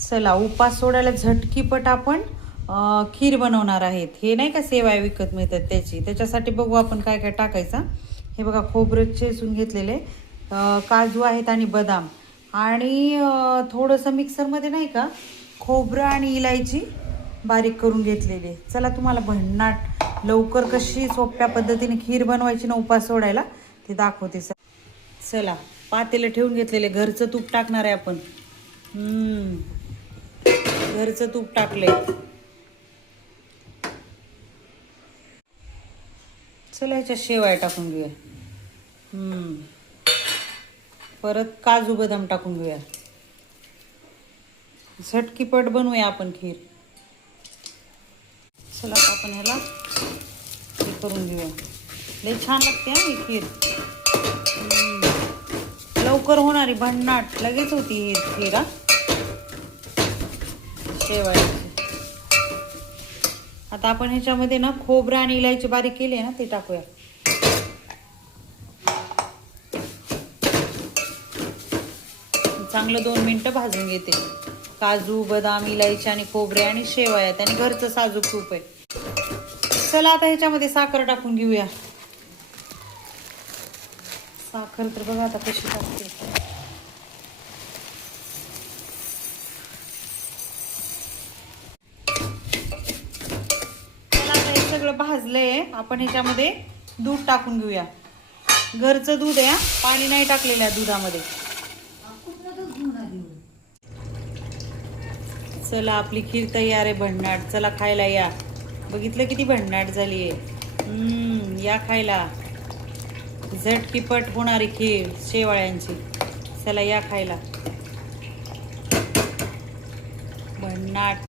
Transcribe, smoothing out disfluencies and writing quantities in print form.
चला, उपास सोडायला झटकीपट आपण खीर बनवणार आहेत. हे नाही का सेवाय विकत मिळतात त्याची, त्याच्यासाठी बघू आपण काय काय टाकायचं. हे बघा, खोबरं चेचून घेतलेले, काजू आहेत आणि बदाम, आणि थोडंसं मिक्सरमध्ये नाही का खोबरं आणि इलायची बारीक करून घेतलेली. चला, तुम्हाला भन्नाट लवकर कशी सोप्या पद्धतीने खीर बनवायची ना उपास सोडायला ते दाखवते. चला, पातेलं ठेवून घेतलेले, घरचं तूप टाकणार आहे आपण. घरचं तूप टाकले. चला, ह्याच्या शेवाय टाकून घेऊया. परत काजू बदाम टाकून घेऊया. झटकीपट बनवूया आपण खीर. चला, आपण ह्याला हे करून घेऊया. लई छान लागते ही खीर. लवकर होणारी, भन्नाट लगेच होती ही खीर. शेवायची. आता आपण ह्याच्यामध्ये ना खोबरं आणि इलायची बारीक केली आहे ना ते टाकूया. चांगलं 2 मिनिटं भाजून घेते. काजू बदाम इलायची आणि खोबरे आणि शेवया आहेत आणि घरचं साजूक तूप आहे. चला, आता ह्याच्यामध्ये साखर टाकून घेऊया. साखर तर बघा आता कशी टाकते. चला, आता हे सगळं भाजलंय. आपण ह्याच्यामध्ये दूध टाकून घेऊया. घरचं दूध आहे, पाणी नाही टाकलेलं आहे दुधामध्ये. चला, आपली खीर तयार आहे भन्नाट. चला, खायला या. बघितलं किती भन्नाट झाली आहे. या खायला. झटकीपट होणारी खीर शेवाळ्यांची. चला, या खायला. भन्नाट.